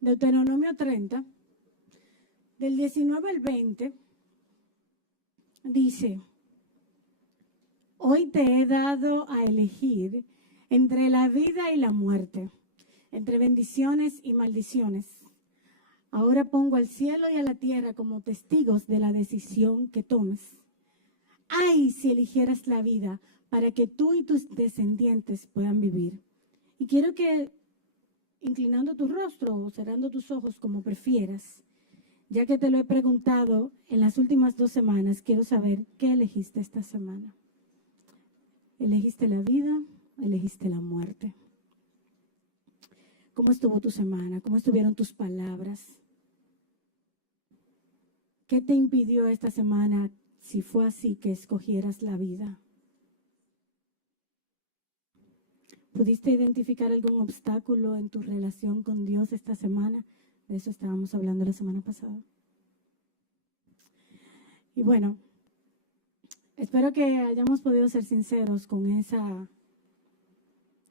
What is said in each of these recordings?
Deuteronomio 30, del 19 al 20, dice: hoy te he dado a elegir entre la vida y la muerte, entre bendiciones y maldiciones. Ahora pongo al cielo y a la tierra como testigos de la decisión que tomes. ¡Ay, si eligieras la vida para que tú y tus descendientes puedan vivir! Y quiero que, inclinando tu rostro o cerrando tus ojos como prefieras, ya que te lo he preguntado en las últimas 2 semanas, quiero saber qué elegiste esta semana. ¿Elegiste la vida o elegiste la muerte? ¿Cómo estuvo tu semana? ¿Cómo estuvieron tus palabras? ¿Qué te impidió esta semana, si fue así, que escogieras la vida? ¿Pudiste identificar algún obstáculo en tu relación con Dios esta semana? De eso estábamos hablando la semana pasada. Y bueno, espero que hayamos podido ser sinceros con esa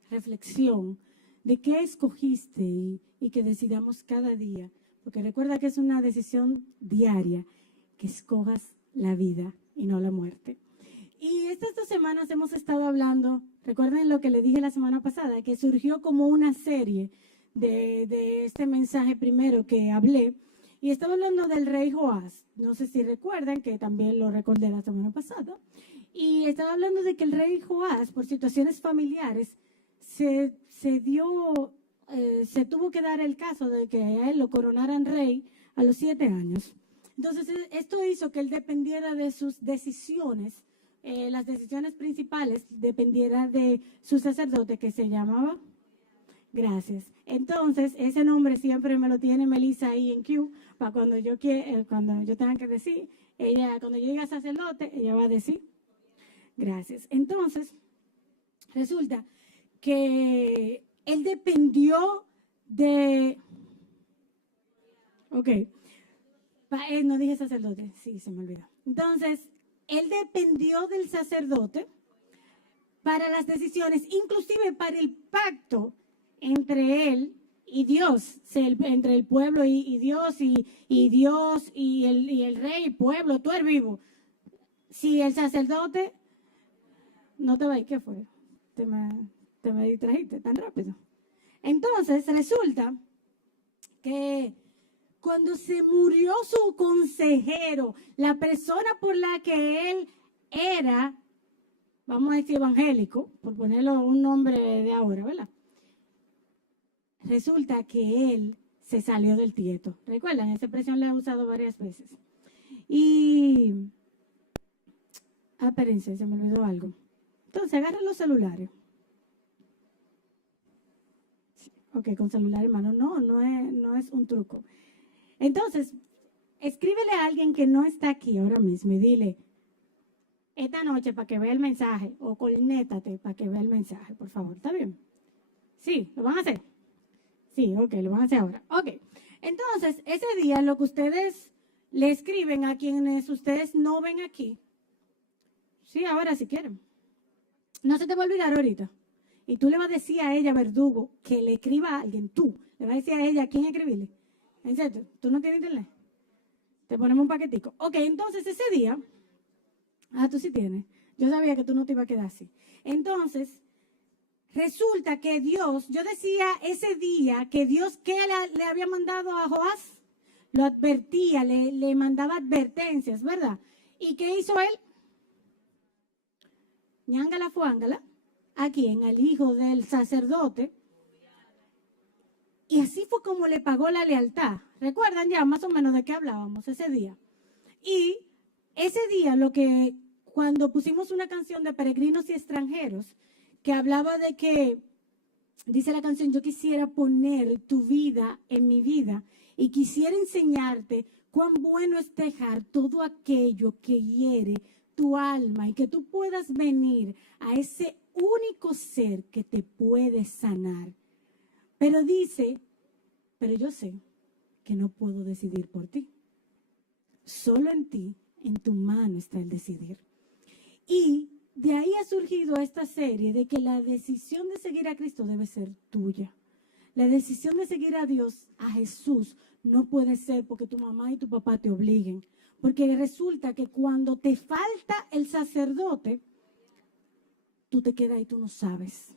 reflexión de qué escogiste y que decidamos cada día. Porque recuerda que es una decisión diaria, que escojas la vida y no la muerte. Y estas 2 semanas hemos estado hablando, recuerden lo que le dije la semana pasada, que surgió como una serie de este mensaje primero que hablé. Y estaba hablando del rey Joás. No sé si recuerdan, que también lo recordé la semana pasada. Y estaba hablando de que el rey Joás, por situaciones familiares, se tuvo que dar el caso de que a él lo coronaran rey a los 7 años. Entonces, esto hizo que él dependiera de sus decisiones, las decisiones principales, dependiera de su sacerdote que se llamaba. Gracias. Entonces, ese nombre siempre me lo tiene Melissa ahí en Q, para cuando yo tenga que decir, cuando yo llegue a sacerdote, ella va a decir, gracias. Entonces, resulta que él dependió de, no dije sacerdote, sí, se me olvidó. Entonces, él dependió del sacerdote para las decisiones, inclusive para el pacto entre él y Dios, entre el pueblo y Dios, y Dios y el rey, pueblo, todo el vivo. Si el sacerdote, no te va, ¿qué fue? Te me distrajiste tan rápido. Entonces resulta que cuando se murió su consejero, la persona por la que él era, vamos a decir evangélico, por ponerlo un nombre de ahora, ¿verdad? Resulta que él se salió del tieto. ¿Recuerdan? Esa expresión la he usado varias veces. Y, espérense, se me olvidó algo. Entonces, agarren los celulares. Ok, con celular, hermano, no es un truco. Entonces, escríbele a alguien que no está aquí ahora mismo y dile, esta noche para que vea el mensaje, o conéctate para que vea el mensaje, por favor, ¿está bien? Sí, ¿lo van a hacer? Sí, ok, lo van a hacer ahora. Ok, entonces, ese día lo que ustedes le escriben a quienes ustedes no ven aquí, sí, ahora si quieren, no se te va a olvidar ahorita. Y tú le vas a decir a ella, verdugo, que le escriba a alguien, tú. Le vas a decir a ella a quién escribirle. ¿En serio? ¿Tú no tienes internet? Te ponemos un paquetico. Ok, entonces ese día, tú sí tienes. Yo sabía que tú no te ibas a quedar así. Entonces, resulta que Dios, yo decía ese día que Dios, ¿qué le había mandado a Joás? Lo advertía, le mandaba advertencias, ¿verdad? ¿Y qué hizo él? Ñángala fuángala. ¿A quién? Al hijo del sacerdote. Y así fue como le pagó la lealtad. ¿Recuerdan ya más o menos de qué hablábamos ese día? Y ese día cuando pusimos una canción de peregrinos y extranjeros, que hablaba de que, dice la canción, yo quisiera poner tu vida en mi vida y quisiera enseñarte cuán bueno es dejar todo aquello que hiere tu alma y que tú puedas venir a ese único ser que te puede sanar. Pero dice, pero yo sé que no puedo decidir por ti. Solo en ti, en tu mano está el decidir. Y de ahí ha surgido esta serie de que la decisión de seguir a Cristo debe ser tuya. La decisión de seguir a Dios, a Jesús, no puede ser porque tu mamá y tu papá te obliguen. Porque resulta que cuando te falta el sacerdote, tú te quedas y tú no sabes.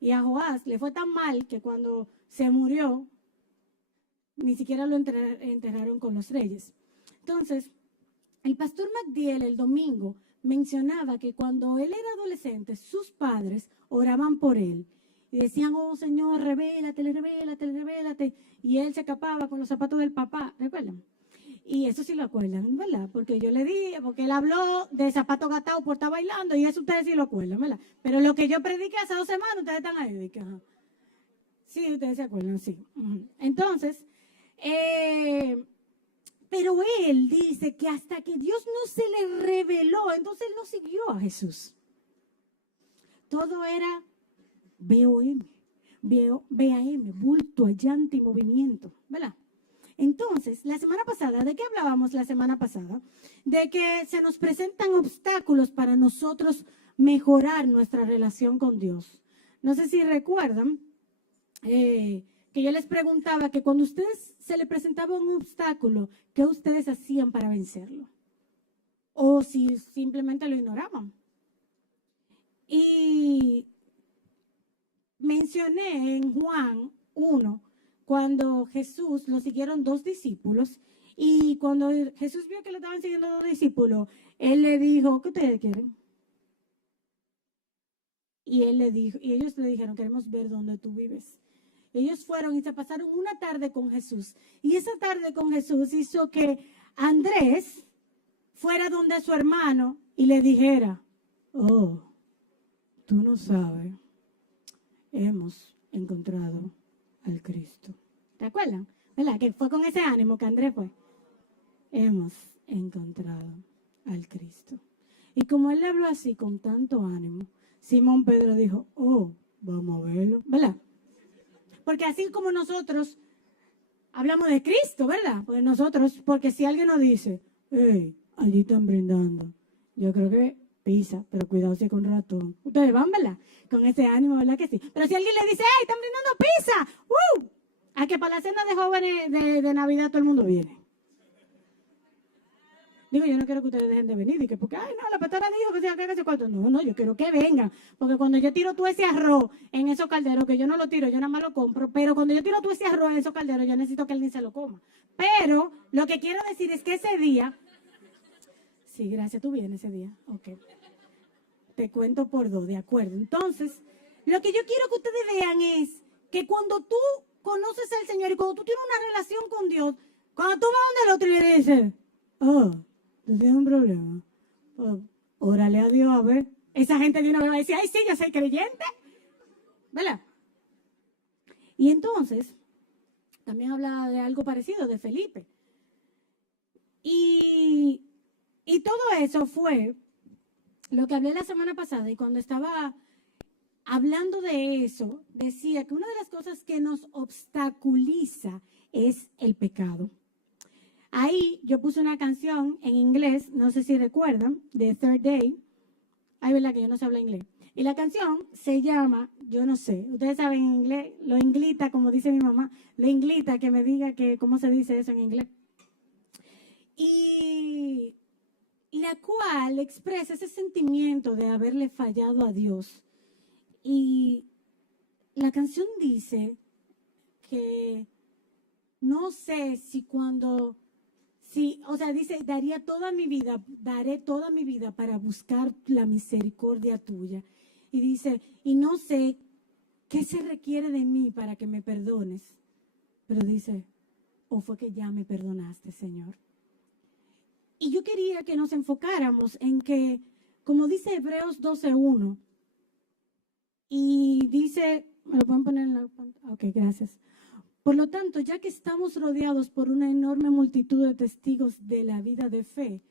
Y a Joás le fue tan mal que cuando se murió, ni siquiera lo enterraron con los reyes. Entonces, el pastor MacDiel el domingo mencionaba que cuando él era adolescente, sus padres oraban por él y decían, oh Señor, revélate, revélate, revélate. Y él se escapaba con los zapatos del papá, ¿recuerdan? Y eso sí lo acuerdan, ¿verdad? Porque yo le dije, porque él habló de zapatos gastados por estar bailando y eso ustedes sí lo acuerdan, ¿verdad? Pero lo que yo prediqué hace 2 semanas, ustedes están ahí. De que, ajá. Sí, ustedes se acuerdan, sí. Entonces, pero él dice que hasta que Dios no se le reveló, entonces él no siguió a Jesús. Todo era BOM, BAM, bulto, allante y movimiento, ¿verdad? Entonces, la semana pasada, ¿de qué hablábamos la semana pasada? De que se nos presentan obstáculos para nosotros mejorar nuestra relación con Dios. No sé si recuerdan que yo les preguntaba que cuando ustedes se les presentaba un obstáculo, ¿qué ustedes hacían para vencerlo? O si simplemente lo ignoraban. Y mencioné en Juan 1, cuando Jesús lo siguieron 2 discípulos, y cuando Jesús vio que lo estaban siguiendo 2 discípulos, él le dijo, ¿qué ustedes quieren? Y él le dijo, y ellos le dijeron, queremos ver dónde tú vives. Ellos fueron y se pasaron una tarde con Jesús. Y esa tarde con Jesús hizo que Andrés fuera donde su hermano y le dijera, oh, tú no sabes, hemos encontrado al Cristo. ¿Te acuerdan? ¿Verdad? Que fue con ese ánimo que Andrés fue. Hemos encontrado al Cristo. Y como él le habló así con tanto ánimo, Simón Pedro dijo, oh, vamos a verlo, ¿verdad? Porque así como nosotros hablamos de Cristo, ¿verdad? Pues nosotros, porque si alguien nos dice, hey, allí están brindando, yo creo que pisa, pero cuidado si con ratón. Ustedes van, ¿verdad? Con ese ánimo, ¿verdad que sí? Pero si alguien le dice, hey, están brindando pizza, a que para la cena de jóvenes de Navidad todo el mundo viene. Digo, yo no quiero que ustedes dejen de venir, y que porque, ay, no, la pastora dijo que se hace cuánto. No, yo quiero que vengan, porque cuando yo tiro todo ese arroz en esos calderos, que yo no lo tiro, yo nada más lo compro, pero cuando yo tiro todo ese arroz en esos calderos, yo necesito que alguien se lo coma. Pero lo que quiero decir es que ese día, sí, gracias, tú vienes ese día, ok. Te cuento por 2, de acuerdo. Entonces, lo que yo quiero que ustedes vean es que cuando tú conoces al Señor y cuando tú tienes una relación con Dios, cuando tú vas donde el otro y le dices, oh, tú tienes un problema, oh, órale a Dios, a ver. Esa gente de una vez va a decir, ay, sí, yo soy creyente, ¿verdad? Y entonces, también habla de algo parecido, de Felipe. Y todo eso fue lo que hablé la semana pasada, y cuando estaba hablando de eso, decía que una de las cosas que nos obstaculiza es el pecado. Ahí yo puse una canción en inglés, no sé si recuerdan, de Third Day. Ay, verdad que yo no sé hablar inglés. Y la canción se llama, yo no sé, ustedes saben inglés, lo inglita, como dice mi mamá, lo inglita, que me diga que cómo se dice eso en inglés. Y la cual expresa ese sentimiento de haberle fallado a Dios. Y la canción dice que no sé si cuando, o sea, dice, daré toda mi vida para buscar la misericordia tuya. Y dice, y no sé qué se requiere de mí para que me perdones. Pero dice, o fue que ya me perdonaste, Señor. Y yo quería que nos enfocáramos en que, como dice Hebreos 12:1, y dice, ¿me lo pueden poner en la pantalla? Ok, gracias. Por lo tanto, ya que estamos rodeados por una enorme multitud de testigos de la vida de fe,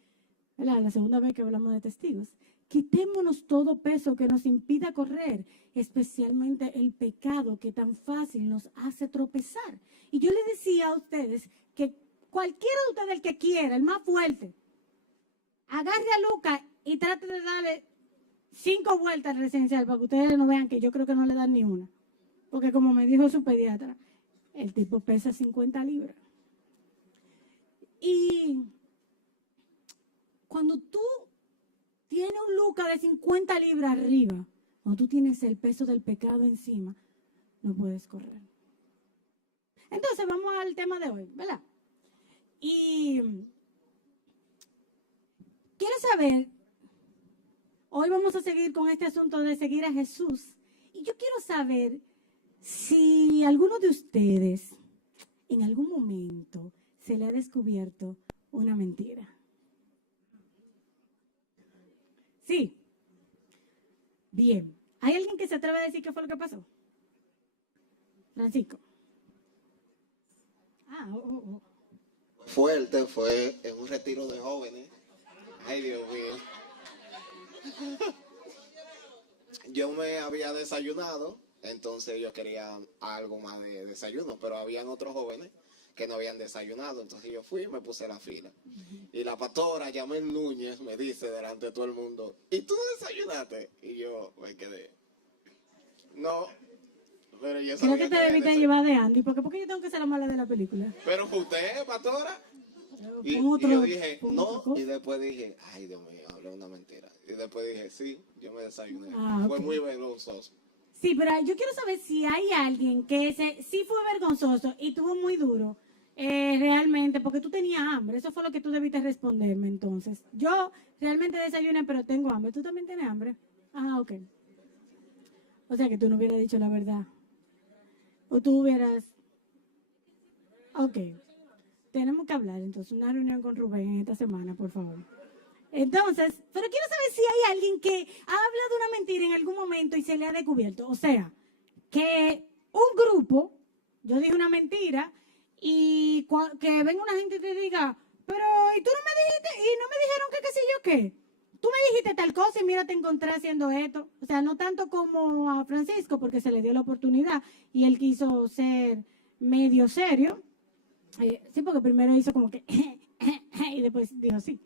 ¿verdad? La segunda vez que hablamos de testigos, quitémonos todo peso que nos impida correr, especialmente el pecado que tan fácil nos hace tropezar. Y yo les decía a ustedes que cualquiera de ustedes, el que quiera, el más fuerte, agarre a Lucas y trate de darle 5 vueltas al residencial para que ustedes no vean que yo creo que no le dan ni una. Porque como me dijo su pediatra, el tipo pesa 50 libras. Y cuando tú tienes un Luca de 50 libras arriba, cuando tú tienes el peso del pecado encima, no puedes correr. Entonces vamos al tema de hoy, ¿verdad? Y quiero saber, hoy vamos a seguir con este asunto de seguir a Jesús. Y yo quiero saber si alguno de ustedes en algún momento se le ha descubierto una mentira. Sí. Bien. ¿Hay alguien que se atreve a decir qué fue lo que pasó? Francisco. Fuerte, fue en un retiro de jóvenes. Ay, Dios mío. Yo me había desayunado, entonces yo quería algo más de desayuno, pero habían otros jóvenes que no habían desayunado, entonces yo fui y me puse la fila. Y la pastora, Yamel Núñez, me dice delante de todo el mundo, ¿y tú no desayunaste? Y yo me quedé, no, pero yo Creo sabía que te debiste llevar de Andy, porque ¿por qué yo tengo que ser la mala de la película? Pero fue usted, pastora. Y Otro, yo dije, pon no, otra cosa. y después dije, ay, Dios mío, hablé una mentira. Y después dije, sí, yo me desayuné. Fue Ok. muy vergonzoso. Sí, pero yo quiero saber si hay alguien que sí fue vergonzoso y tuvo muy duro, realmente, porque tú tenías hambre. Eso fue lo que tú debiste responderme entonces. Yo realmente desayuné, pero tengo hambre. ¿Tú también tienes hambre? Ah, ok. O sea que tú no hubieras dicho la verdad. O tú hubieras... Ok. Tenemos que hablar entonces, una reunión con Rubén esta semana, por favor. Entonces, pero quiero saber si hay alguien que ha hablado una mentira en algún momento y se le ha descubierto. O sea, que un grupo, yo dije una mentira, y que venga una gente y te diga, pero, ¿y tú no me dijiste? ¿Y no me dijeron que qué sé yo qué? Tú me dijiste tal cosa y mira, te encontré haciendo esto. O sea, no tanto como a Francisco, porque se le dio la oportunidad y él quiso ser medio serio. Sí, porque primero hizo como que y después dijo sí.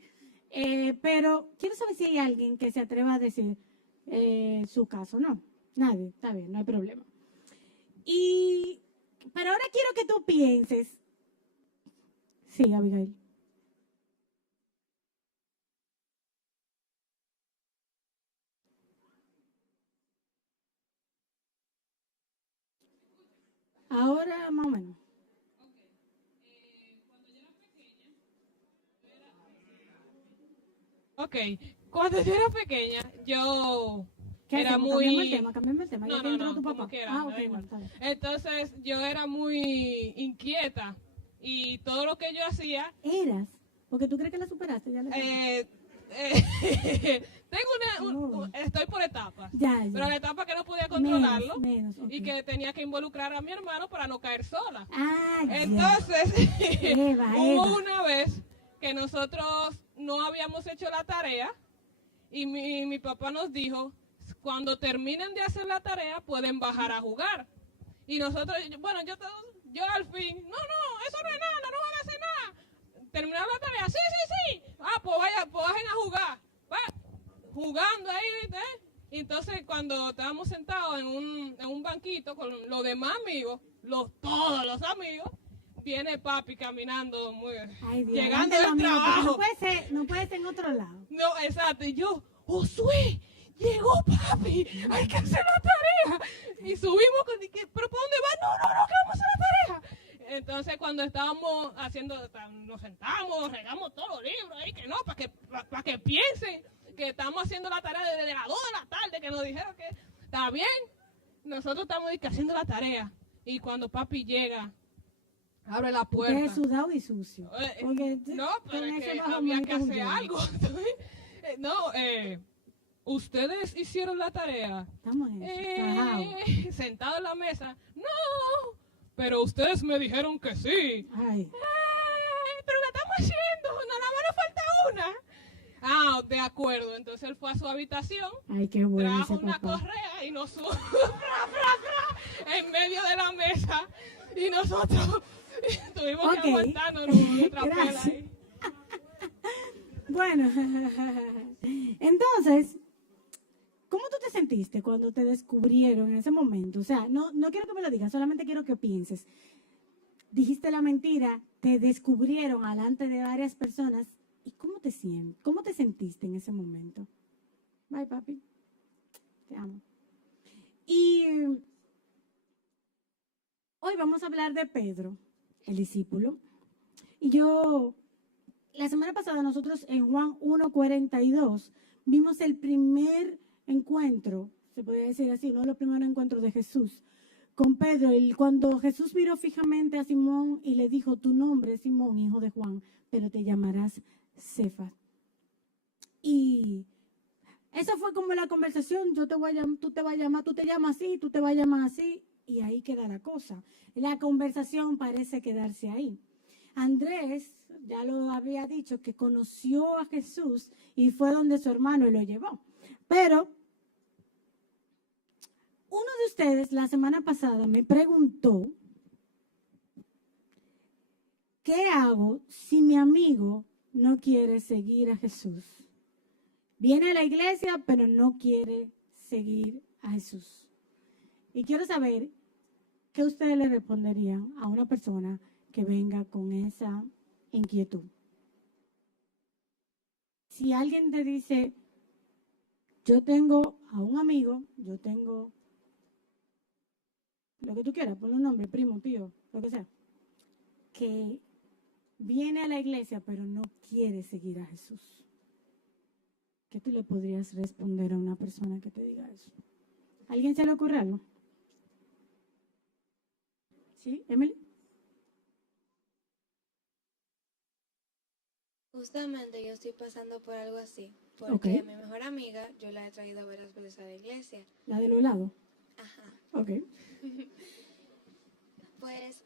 Pero quiero saber si hay alguien que se atreva a decir su caso. No, nadie, está bien, no hay problema. Pero ahora quiero que tú pienses. Sí, Abigail. Ahora más o menos. Ok, cuando yo era pequeña, yo ¿Qué era hacemos? muy... Cambiamos el tema. No, Ya que no, entró no, tu como papá. quiera, Ok, da igual. está bien. Entonces yo era muy inquieta y todo lo que yo hacía, Eras, porque tú crees que la superaste, ya la superaste. estoy por etapas, Ya. pero la etapa que no podía controlarlo Menos, ok. y que tenía que involucrar a mi hermano para no caer sola. Ah, ya. Entonces, Eva. hubo una vez que nosotros no habíamos hecho la tarea y mi papá nos dijo, cuando terminen de hacer la tarea pueden bajar a jugar. Y nosotros, bueno, yo al fin, no, eso no es nada, no van a hacer nada. Terminaron la tarea, sí. Ah, pues bajen a jugar. Va, jugando ahí, ¿viste? Y entonces cuando estábamos sentados en un banquito con los demás amigos, todos los amigos, viene papi caminando Ay, Dios, llegando ándalo, del amigo, porque trabajo. no puede ser en otro lado. No, exacto. Y yo, Josué, llegó papi, hay que hacer la tarea. Y subimos, ¿pero para dónde va? No, que vamos a hacer la tarea. Entonces cuando estábamos nos sentamos, regamos todos los libros ahí, que no, para que piensen que estamos haciendo la tarea desde las 2 de la tarde, que nos dijeron que está bien. Nosotros estamos haciendo la tarea. Y cuando papi llega, abre la puerta. Es sudado y sucio. No, pero es que había que hacer algo. No, ¿ustedes hicieron la tarea? Estamos Sentado en la mesa. No, pero ustedes me dijeron que sí. Ay. Pero la estamos haciendo, nada más nos falta una. Ah, de acuerdo. Entonces él fue a su habitación, Ay, qué bueno trajo ese una papá. correa y nos subió en medio de la mesa. Y nosotros tuvimos que aguantarnos nuestra pela ahí. Bueno, entonces, ¿cómo tú te sentiste cuando te descubrieron en ese momento? O sea, no quiero que me lo digas, solamente quiero que pienses. Dijiste la mentira, te descubrieron delante de varias personas. ¿Y cómo te sientes? ¿Cómo te sentiste en ese momento? Bye, papi. Te amo. Y hoy vamos a hablar de Pedro, el discípulo. Y la semana pasada nosotros en Juan 1:42 vimos el primer encuentro, se podría decir así, ¿no? Los primeros encuentros de Jesús con Pedro. Cuando Jesús miró fijamente a Simón y le dijo, tu nombre es Simón, hijo de Juan, pero te llamarás Cefas. Y esa fue como la conversación, tú te vas a llamar, tú te llamas así, tú te vas a llamar así, y ahí queda la cosa. La conversación parece quedarse ahí. Andrés, ya lo había dicho, que conoció a Jesús y fue donde su hermano y lo llevó. Pero uno de ustedes la semana pasada me preguntó, ¿qué hago si mi amigo no quiere seguir a Jesús? Viene a la iglesia, pero no quiere seguir a Jesús. Y quiero saber qué ustedes le responderían a una persona que venga con esa inquietud. Si alguien te dice, yo tengo a un amigo, yo tengo lo que tú quieras, ponle un nombre, primo, tío, lo que sea, que viene a la iglesia pero no quiere seguir a Jesús, ¿qué tú le podrías responder a una persona que te diga eso? ¿A alguien se le ocurre algo? ¿Sí, Emily? Justamente yo estoy pasando por algo así, porque Ok. a mi mejor amiga yo la he traído varias veces a la iglesia. ¿La de los helados? Ajá. Ok. Pues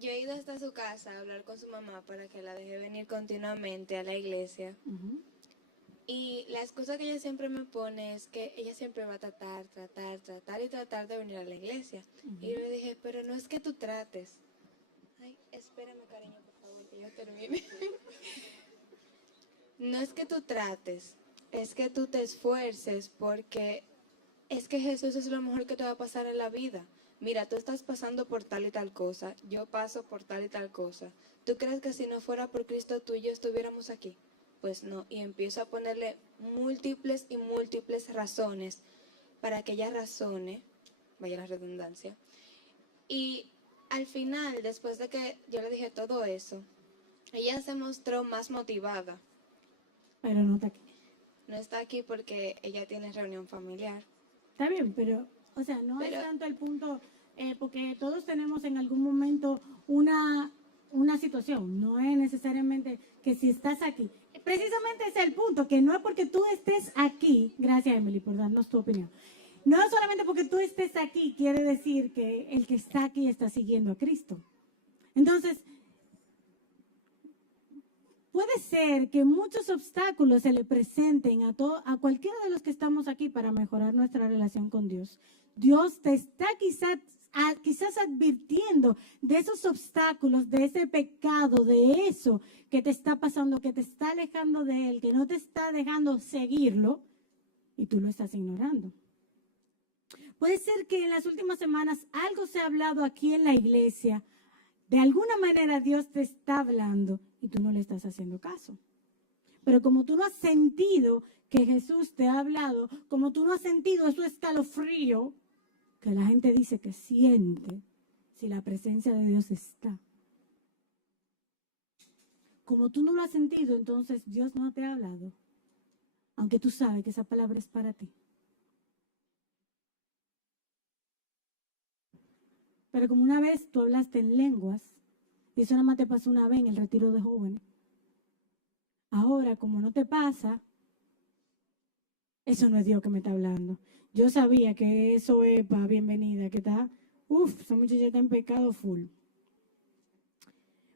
yo he ido hasta su casa a hablar con su mamá para que la deje venir continuamente a la iglesia. Uh-huh. Y la excusa que ella siempre me pone es que ella siempre va a tratar de venir a la iglesia. Uh-huh. Y yo le dije, pero no es que tú trates. Ay, espérame, cariño, por favor, que yo termine. No es que tú trates, es que tú te esfuerces, porque es que Jesús es lo mejor que te va a pasar en la vida. Mira, tú estás pasando por tal y tal cosa, yo paso por tal y tal cosa. ¿Tú crees que si no fuera por Cristo tú y yo estuviéramos aquí? Pues no, y empiezo a ponerle múltiples y múltiples razones para que ella razone, vaya la redundancia. Y al final, después de que yo le dije todo eso, ella se mostró más motivada. Pero no está aquí. No está aquí porque ella tiene reunión familiar. Está bien, pero, o sea, no es tanto el punto, porque todos tenemos en algún momento una situación, no es necesariamente que si estás aquí. Precisamente ese es el punto, que no es porque tú estés aquí, gracias Emily por darnos tu opinión, no es solamente porque tú estés aquí, quiere decir que el que está aquí está siguiendo a Cristo. Entonces, puede ser que muchos obstáculos se le presenten a cualquiera de los que estamos aquí para mejorar nuestra relación con Dios. Dios te está quizás advirtiendo de esos obstáculos, de ese pecado, de eso que te está pasando, que te está alejando de Él, que no te está dejando seguirlo y tú lo estás ignorando. Puede ser que en las últimas semanas algo se ha hablado aquí en la iglesia. De alguna manera Dios te está hablando y tú no le estás haciendo caso. Pero como tú no has sentido que Jesús te ha hablado, como tú no has sentido ese escalofrío que la gente dice que siente si la presencia de Dios está. Como tú no lo has sentido, entonces Dios no te ha hablado, aunque tú sabes que esa palabra es para ti. Pero como una vez tú hablaste en lenguas, y eso nada más te pasó una vez en el retiro de jóvenes, ahora como no te pasa, eso no es Dios que me está hablando. Yo sabía que eso es para bienvenida, que está, esa muchacha está en pecado full.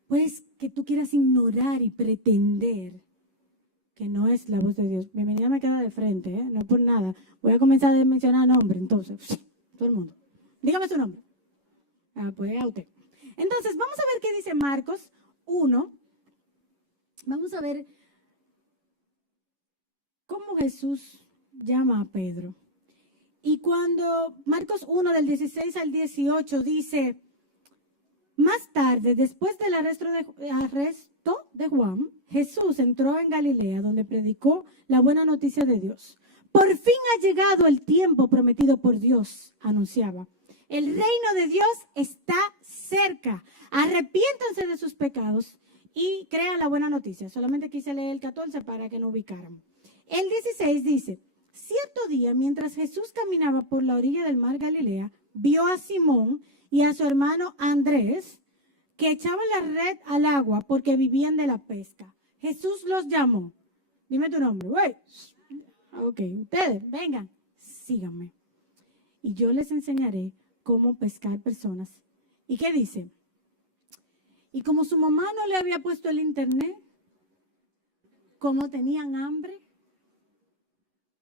Pues que tú quieras ignorar y pretender que no es la voz de Dios. Bienvenida me queda de frente, no es por nada. Voy a comenzar a mencionar nombres, entonces, todo el mundo. Dígame su nombre. Pues a usted. Entonces, vamos a ver qué dice Marcos 1. Vamos a ver cómo Jesús llama a Pedro. Y cuando Marcos 1 del 16 al 18 dice, más tarde, después del arresto de Juan, Jesús entró en Galilea, donde predicó la buena noticia de Dios. Por fin ha llegado el tiempo prometido por Dios, anunciaba. El reino de Dios está cerca. Arrepiéntanse de sus pecados y crean la buena noticia. Solamente quise leer el 14 para que no ubicaran. El 16 dice, cierto día, mientras Jesús caminaba por la orilla del mar Galilea, vio a Simón y a su hermano Andrés, que echaban la red al agua porque vivían de la pesca. Jesús los llamó. Dime tu nombre. Güey. Ok, ustedes, vengan, síganme. Y yo les enseñaré cómo pescar personas. ¿Y qué dice? Y como su mamá no le había puesto el internet, como tenían hambre,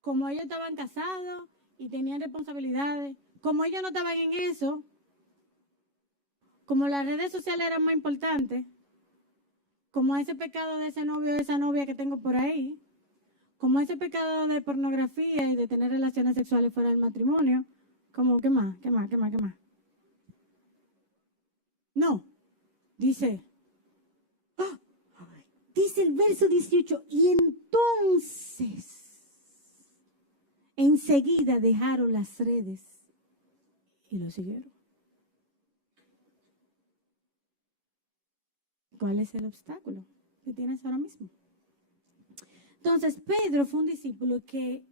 como ellos estaban casados y tenían responsabilidades, como ellos no estaban en eso, como las redes sociales eran más importantes, como ese pecado de ese novio o esa novia que tengo por ahí, como ese pecado de pornografía y de tener relaciones sexuales fuera del matrimonio, como, ¿qué más? No, dice, dice el verso 18, y entonces, enseguida dejaron las redes y lo siguieron. ¿Cuál es el obstáculo que tienes ahora mismo? Entonces, Pedro fue un discípulo que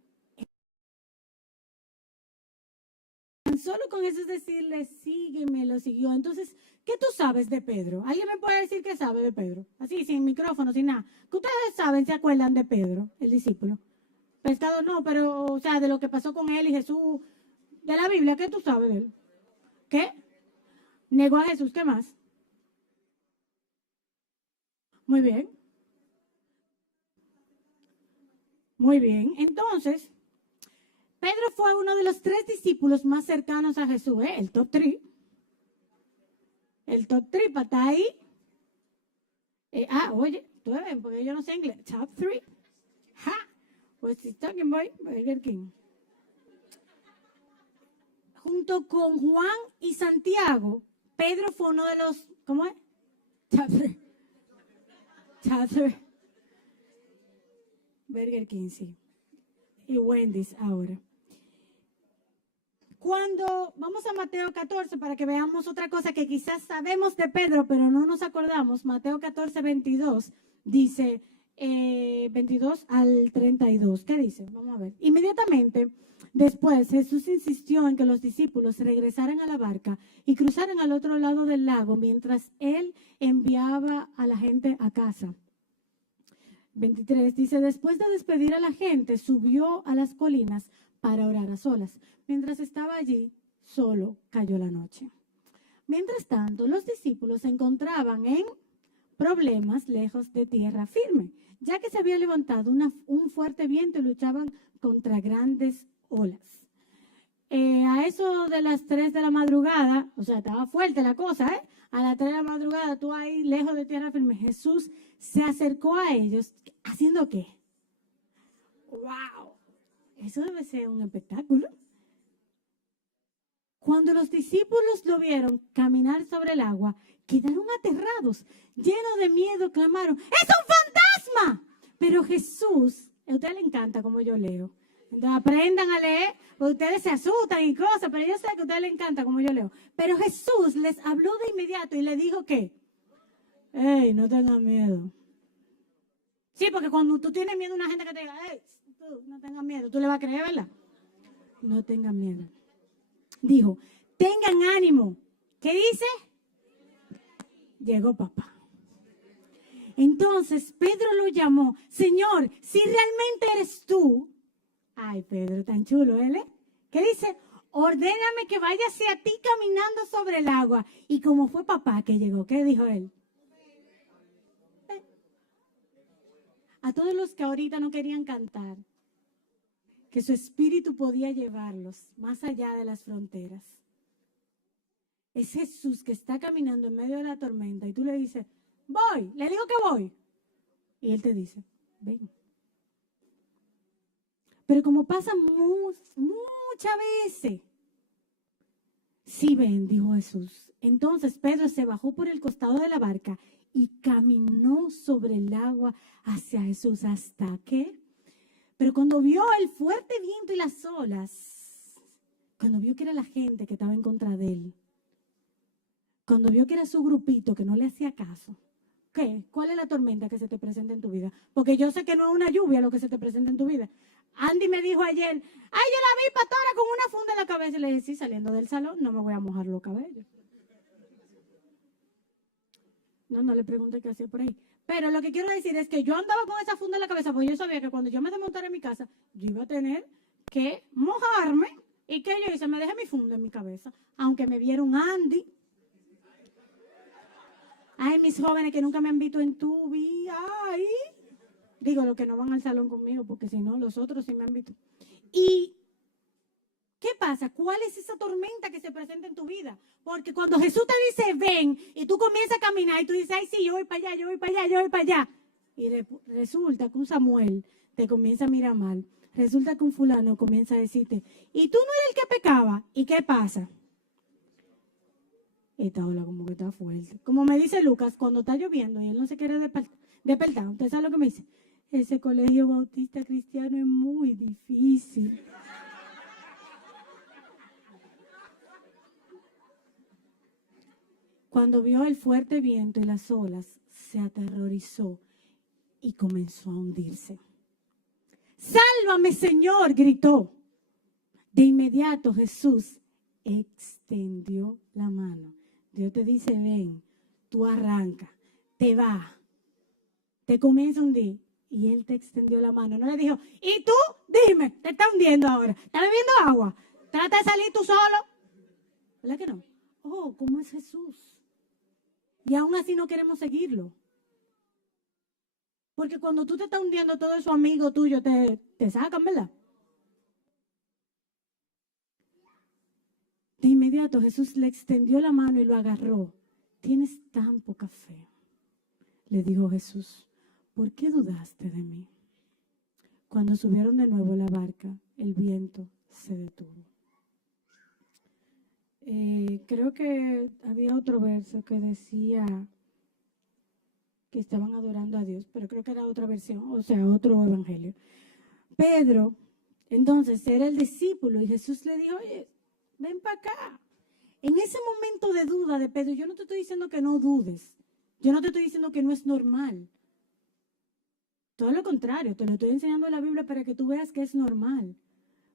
tan solo con eso es decirle, sígueme, lo siguió. Entonces, ¿qué tú sabes de Pedro? ¿Alguien me puede decir qué sabe de Pedro? Así, sin micrófono, sin nada. ¿Qué ustedes saben, se acuerdan de Pedro, el discípulo? Pescado no, pero, o sea, de lo que pasó con él y Jesús, de la Biblia, ¿qué tú sabes de él? ¿Qué? Negó a Jesús, ¿qué más? Muy bien. Muy bien. Entonces, Pedro fue uno de los 3 discípulos más cercanos a Jesús, ¿eh? El top 3. El top 3, para estar ahí. Oye, tú ves, porque yo no sé inglés. Top 3. Ja. What's he talking about? Burger King. Junto con Juan y Santiago, Pedro fue uno de los, ¿cómo es? Top 3. Top 3. Burger King, sí. Y Wendy's ahora. Cuando vamos a Mateo 14 para que veamos otra cosa que quizás sabemos de Pedro, pero no nos acordamos, Mateo 14, 22, dice 22 al 32. ¿Qué dice? Vamos a ver. Inmediatamente después Jesús insistió en que los discípulos regresaran a la barca y cruzaran al otro lado del lago mientras él enviaba a la gente a casa. 23 dice, después de despedir a la gente, subió a las colinas para orar a solas. Mientras estaba allí, solo cayó la noche. Mientras tanto, los discípulos se encontraban en problemas lejos de tierra firme, ya que se había levantado un fuerte viento y luchaban contra grandes olas. A eso de las 3 de la madrugada, o sea, estaba fuerte la cosa, ¿eh? A las 3 de la madrugada, tú ahí lejos de tierra firme, Jesús se acercó a ellos, ¿haciendo qué? ¡Wow! Eso debe ser un espectáculo. Cuando los discípulos lo vieron caminar sobre el agua, quedaron aterrados, llenos de miedo, clamaron, ¡es un fantasma! Pero Jesús, a usted le encanta como yo leo. Entonces aprendan a leer, porque ustedes se asustan y cosas, pero yo sé que a ustedes les encanta como yo leo. Pero Jesús les habló de inmediato y le dijo que, ¡ey, no tengan miedo! Sí, porque cuando tú tienes miedo a una gente que te diga, ¡ey, tú no tengas miedo! Tú le vas a creer, ¿verdad? No tengan miedo. Dijo, tengan ánimo. ¿Qué dice? Llegó papá. Entonces Pedro lo llamó, Señor, si realmente eres tú. Ay, Pedro, tan chulo él, ¿eh? ¿Qué dice? Ordéname que vaya hacia ti caminando sobre el agua. Y como fue papá que llegó, ¿qué dijo él? A todos los que ahorita no querían cantar, que su espíritu podía llevarlos más allá de las fronteras. Es Jesús que está caminando en medio de la tormenta y tú le dices, voy, le digo que voy. Y él te dice, ven. Pero como pasa muchas veces, sí ven, dijo Jesús. Entonces Pedro se bajó por el costado de la barca y caminó sobre el agua hacia Jesús. ¿Hasta qué? Pero cuando vio el fuerte viento y las olas, cuando vio que era la gente que estaba en contra de él, cuando vio que era su grupito que no le hacía caso, ¿qué? ¿Cuál es la tormenta que se te presenta en tu vida? Porque yo sé que no es una lluvia lo que se te presenta en tu vida. Andy me dijo ayer, ay, yo la vi, pastora, con una funda en la cabeza. Y le dije, sí, saliendo del salón, no me voy a mojar los cabellos. No le pregunté qué hacía por ahí. Pero lo que quiero decir es que yo andaba con esa funda en la cabeza porque yo sabía que cuando yo me desmontara en mi casa, yo iba a tener que mojarme. ¿Y qué yo hice? Me dejé mi funda en mi cabeza. Aunque me viera un Andy. Ay, mis jóvenes que nunca me han visto en tu vida. Ay. Digo, los que no van al salón conmigo, porque si no, los otros sí me han visto. ¿Y qué pasa? ¿Cuál es esa tormenta que se presenta en tu vida? Porque cuando Jesús te dice, ven, y tú comienzas a caminar, y tú dices, ay, sí, yo voy para allá, yo voy para allá, yo voy para allá. Y resulta que un Samuel te comienza a mirar mal. Resulta que un fulano comienza a decirte, y tú no eres el que pecaba. ¿Y qué pasa? Esta ola como que está fuerte. Como me dice Lucas, cuando está lloviendo y él no se quiere despertar, ¿usted sabe lo que me dice? Ese colegio bautista cristiano es muy difícil. Cuando vio el fuerte viento y las olas, se aterrorizó y comenzó a hundirse. ¡Sálvame, Señor!, gritó. De inmediato Jesús extendió la mano. Dios te dice, ven, tú arranca, te va, te comienza a hundir. Y Él te extendió la mano. No le dijo, y tú, dime, te está hundiendo ahora. ¿Estás bebiendo agua? Trata de salir tú solo. ¿Verdad que no? Oh, ¿cómo es Jesús? Y aún así no queremos seguirlo. Porque cuando tú te estás hundiendo, todos esos amigos tuyos te sacan, ¿verdad? De inmediato Jesús le extendió la mano y lo agarró. Tienes tan poca fe, le dijo Jesús. ¿Por qué dudaste de mí? Cuando subieron de nuevo a la barca, el viento se detuvo. Creo que había otro verso que decía que estaban adorando a Dios, pero creo que era otra versión, o sea, otro evangelio. Pedro, entonces, era el discípulo y Jesús le dijo, oye, ven para acá. En ese momento de duda de Pedro, yo no te estoy diciendo que no dudes, yo no te estoy diciendo que no es normal. Todo lo contrario, te lo estoy enseñando en la Biblia para que tú veas que es normal.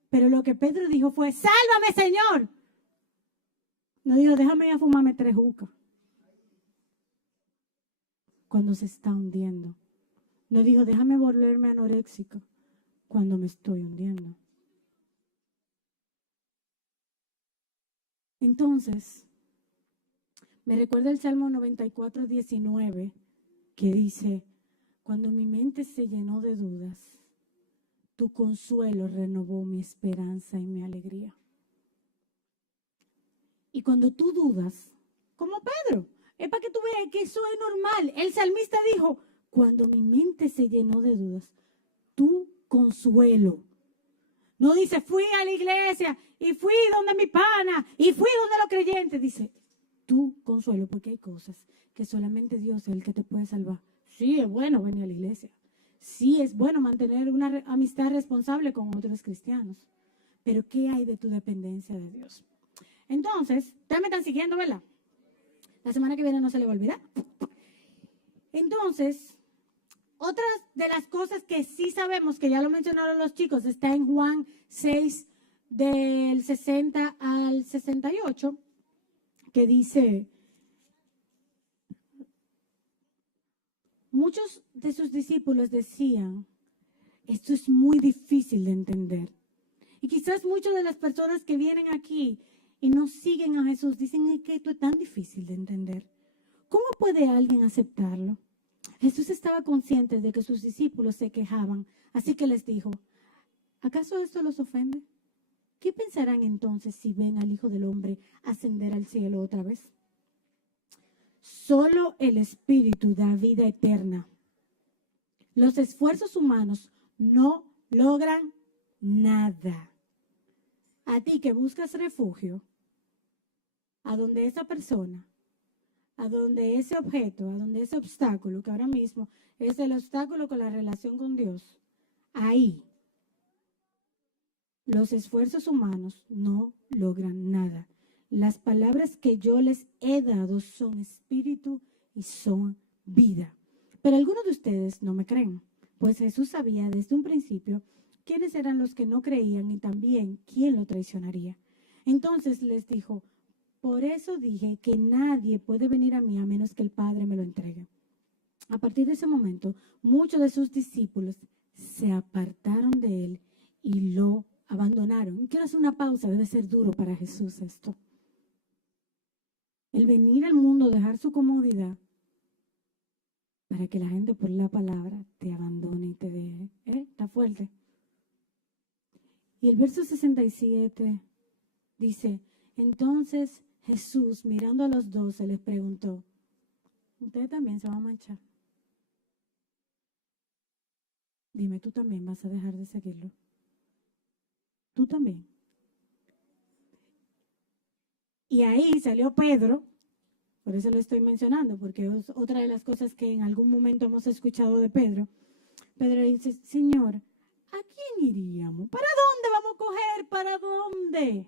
Pero lo que Pedro dijo fue, ¡sálvame, Señor! No dijo, déjame ir a fumarme 3 jucas. Cuando se está hundiendo. No dijo, déjame volverme anoréxica cuando me estoy hundiendo. Entonces, me recuerda el Salmo 94, 19, que dice, cuando mi mente se llenó de dudas, tu consuelo renovó mi esperanza y mi alegría. Y cuando tú dudas, como Pedro, es para que tú veas que eso es normal. El salmista dijo, cuando mi mente se llenó de dudas, tu consuelo. No dice, fui a la iglesia y fui donde mi pana y fui donde los creyentes. Dice, tu consuelo, porque hay cosas que solamente Dios es el que te puede salvar. Sí, es bueno venir a la iglesia. Sí, es bueno mantener una amistad responsable con otros cristianos. Pero ¿qué hay de tu dependencia de Dios? Entonces, ustedes me están siguiendo, ¿verdad? La semana que viene no se le va a olvidar. Entonces, otra de las cosas que sí sabemos, que ya lo mencionaron los chicos, está en Juan 6, del 60 al 68, que dice, muchos de sus discípulos decían, esto es muy difícil de entender. Y quizás muchas de las personas que vienen aquí y no siguen a Jesús dicen que esto es tan difícil de entender. ¿Cómo puede alguien aceptarlo? Jesús estaba consciente de que sus discípulos se quejaban, así que les dijo, ¿acaso esto los ofende? ¿Qué pensarán entonces si ven al Hijo del Hombre ascender al cielo otra vez? Solo el Espíritu da vida eterna. Los esfuerzos humanos no logran nada. A ti que buscas refugio, a donde esa persona, a donde ese objeto, a donde ese obstáculo, que ahora mismo es el obstáculo con la relación con Dios, ahí los esfuerzos humanos no logran nada. Las palabras que yo les he dado son espíritu y son vida. Pero algunos de ustedes no me creen, pues Jesús sabía desde un principio quiénes eran los que no creían y también quién lo traicionaría. Entonces les dijo, por eso dije que nadie puede venir a mí a menos que el Padre me lo entregue. A partir de ese momento, muchos de sus discípulos se apartaron de él y lo abandonaron. Y quiero hacer una pausa, debe ser duro para Jesús esto. El venir al mundo, dejar su comodidad, para que la gente por la palabra te abandone y te deje. Está fuerte. Y el verso 67 dice, entonces Jesús, mirando a los 12, les preguntó, ¿ustedes también se van a manchar? Dime, ¿tú también vas a dejar de seguirlo? ¿Tú también? Y ahí salió Pedro, por eso lo estoy mencionando, porque es otra de las cosas que en algún momento hemos escuchado de Pedro. Pedro dice, Señor, ¿a quién iríamos? ¿Para dónde vamos a coger? ¿Para dónde?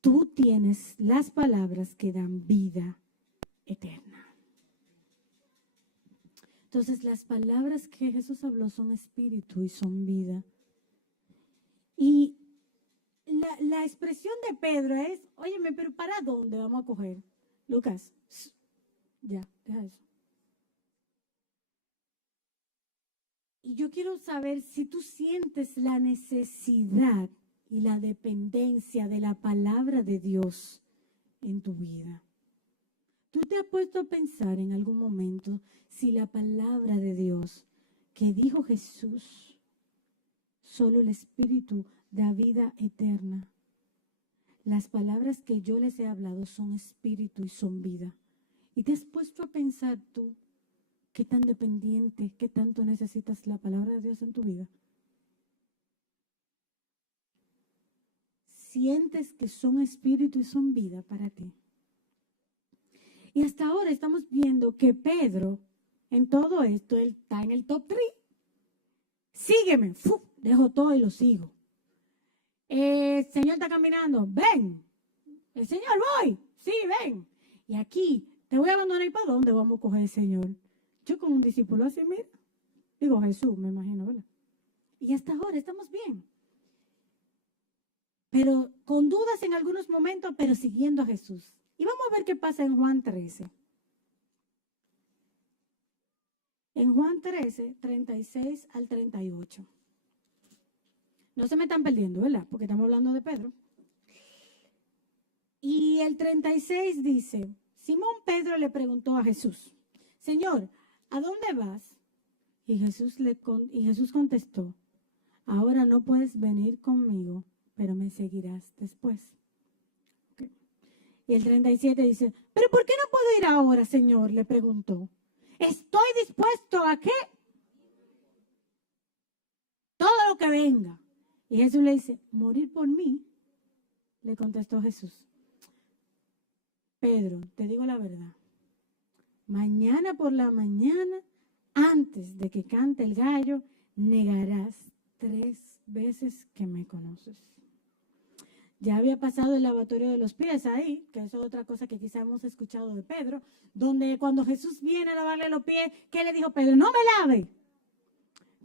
Tú tienes las palabras que dan vida eterna. Entonces, las palabras que Jesús habló son espíritu y son vida. Y la expresión de Pedro es, óyeme, pero ¿para dónde vamos a coger? Lucas, ya, deja eso. Y yo quiero saber si tú sientes la necesidad y la dependencia de la palabra de Dios en tu vida. ¿Tú te has puesto a pensar en algún momento si la palabra de Dios que dijo Jesús, solo el Espíritu da vida eterna? Las palabras que yo les he hablado son espíritu y son vida. ¿Y te has puesto a pensar tú qué tan dependiente, qué tanto necesitas la palabra de Dios en tu vida? ¿Sientes que son espíritu y son vida para ti? Y hasta ahora estamos viendo que Pedro, en todo esto, él está en el top 3. Sígueme, dejo todo y lo sigo. El Señor está caminando, ven. El Señor, voy, sí, ven. Y aquí, te voy a abandonar, ¿y para dónde vamos a coger el Señor? Yo como un discípulo así, mira, digo Jesús, me imagino, ¿verdad? Y hasta ahora estamos bien. Pero con dudas en algunos momentos, pero siguiendo a Jesús. Y vamos a ver qué pasa en Juan 13. En Juan 13, 36 al 38. No se me están perdiendo, ¿verdad? Porque estamos hablando de Pedro. Y el 36 dice, Simón Pedro le preguntó a Jesús, Señor, ¿a dónde vas? Y Jesús contestó, ahora no puedes venir conmigo, pero me seguirás después. Okay. Y el 37 dice, ¿pero por qué no puedo ir ahora, Señor? Le preguntó. Estoy dispuesto a ¿qué? Todo lo que venga. Y Jesús le dice, morir por mí, le contestó Jesús. Pedro, te digo la verdad, mañana por la mañana, antes de que cante el gallo, negarás 3 veces que me conoces. Ya había pasado el lavatorio de los pies ahí, que eso es otra cosa que quizá hemos escuchado de Pedro, donde cuando Jesús viene a lavarle los pies, ¿qué le dijo Pedro? No me lave.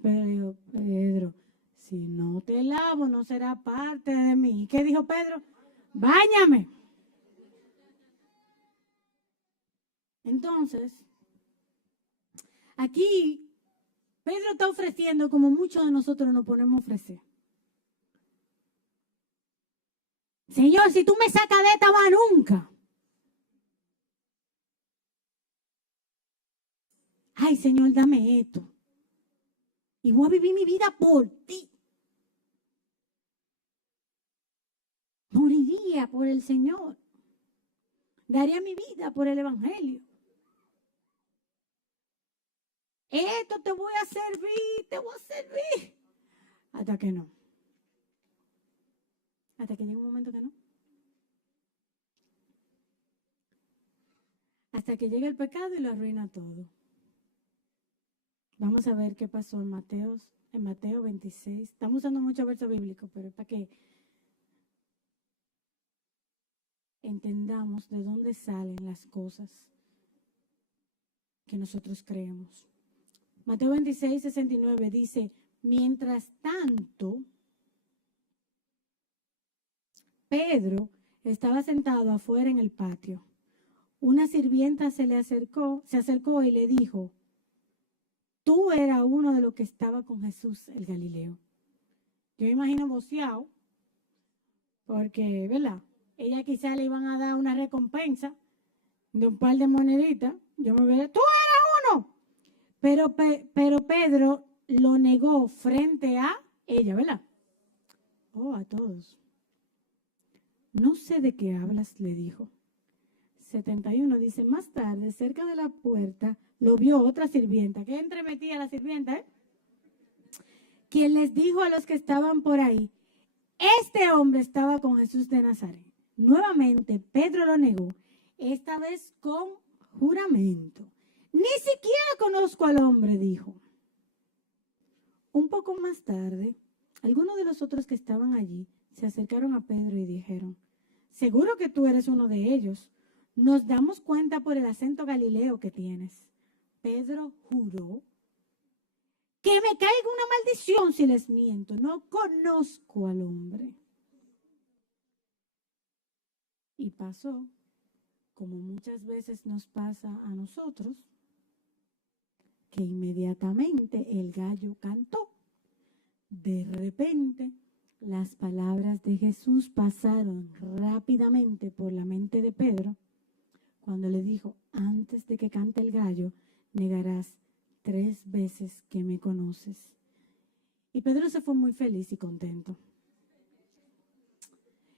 Pero dijo, Pedro, si no te lavo, no será parte de mí. ¿Qué dijo Pedro? Báñame. Entonces, aquí Pedro está ofreciendo como muchos de nosotros nos ponemos a ofrecer. Señor, si tú me sacas de esta va nunca. Ay, Señor, dame esto. Y voy a vivir mi vida por ti. Moriría por el Señor. Daría mi vida por el Evangelio. Esto te voy a servir, te voy a servir. hasta que no. Hasta que llega un momento que no. Hasta que llega el pecado y lo arruina todo. Vamos a ver qué pasó en Mateo 26. Estamos usando mucho verso bíblico, pero es para que entendamos de dónde salen las cosas que nosotros creemos. Mateo 26, 69 dice, mientras tanto, Pedro estaba sentado afuera en el patio. Una sirvienta se acercó y le dijo, tú eras uno de los que estaba con Jesús el Galileo. Yo me imagino boceado, porque, ¿verdad? Ella quizá le iban a dar una recompensa de un par de moneditas. Yo me veré, tú eres uno. Pero Pedro lo negó frente a ella, ¿verdad? Oh, a todos. No sé de qué hablas, le dijo. 71 dice, más tarde, cerca de la puerta, lo vio otra sirvienta, que entremetía a la sirvienta, quien les dijo a los que estaban por ahí, este hombre estaba con Jesús de Nazaret. Nuevamente, Pedro lo negó, esta vez con juramento. Ni siquiera conozco al hombre, dijo. Un poco más tarde, algunos de los otros que estaban allí se acercaron a Pedro y dijeron, seguro que tú eres uno de ellos. Nos damos cuenta por el acento galileo que tienes. Pedro juró que me caiga una maldición si les miento. No conozco al hombre. Y pasó, como muchas veces nos pasa a nosotros, que inmediatamente el gallo cantó. De repente, las palabras de Jesús pasaron rápidamente por la mente de Pedro cuando le dijo, antes de que cante el gallo, negarás 3 veces que me conoces. Y Pedro se fue muy feliz y contento.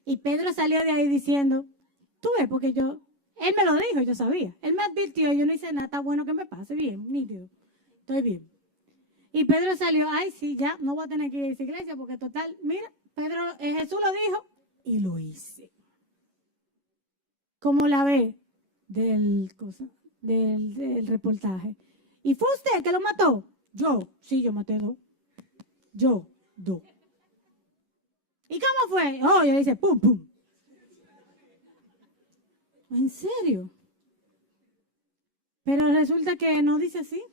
Y Pedro salió de ahí diciendo, tú ves, porque él me lo dijo, yo sabía. Él me advirtió, yo no hice nada, está bueno que me pase, bien, nítido, estoy bien. Y Pedro salió, ay, sí, ya, no voy a tener que ir a esa iglesia, porque total, mira, Jesús lo dijo y lo hice. Como la ve del reportaje. ¿Y fue usted que lo mató? Yo, sí, yo maté 2. Yo, 2. ¿Y cómo fue? Oh, yo dice, pum, pum. ¿En serio? Pero resulta que no dice así.